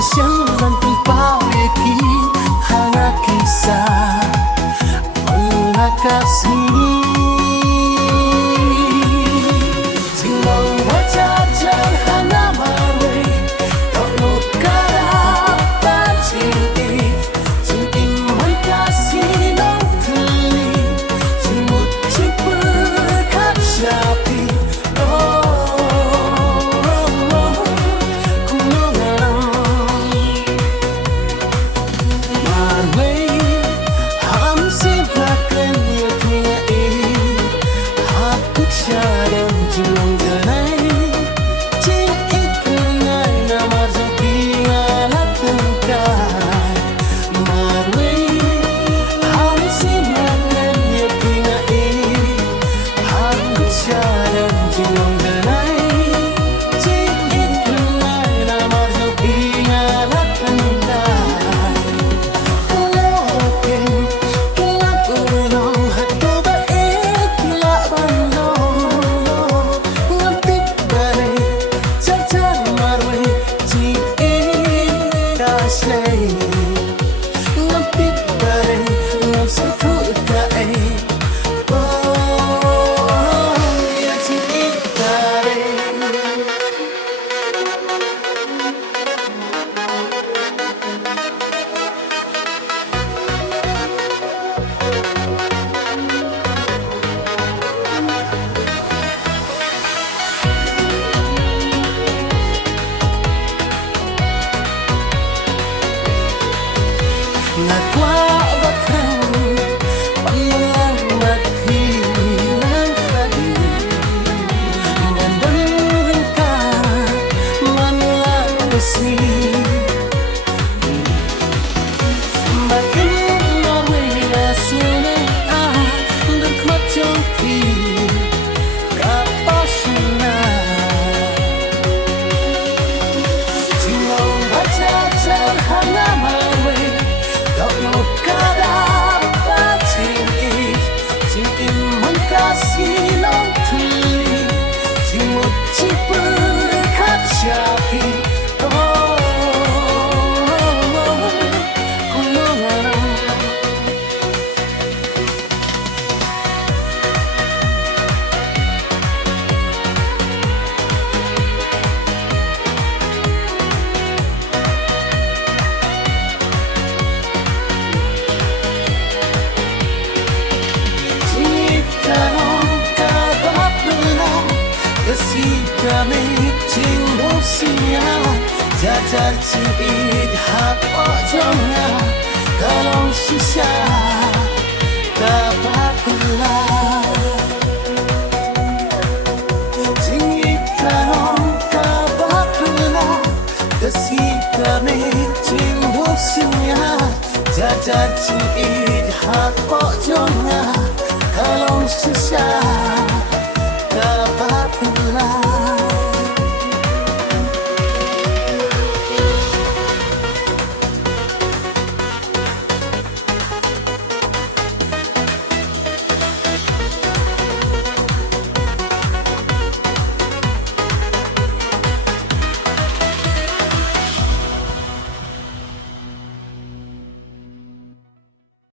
Siang dan pagi hangat kisah kasih Silang wajah hana marwe Kalau karapan cinti Cinti kasih nong teli Cimut cipur kacapi Ngạt qua bất khăn băng lang mặt thì lang khadi ngàn đêm ca man lang si mà kính nó quay là xuống đừng mất trong khi cả bao na chỉ lòng bắt cha cha hana mai Kalau kadapat cinti Cinti kasih nong teli Cimut cipur kacapi Kami cinta sia jajar cinit hak ojongnya kalau sisa kapaklah cinit kalau kapaklah kasih kami cinta sia jajar cinit hak ojongnya kalau sisa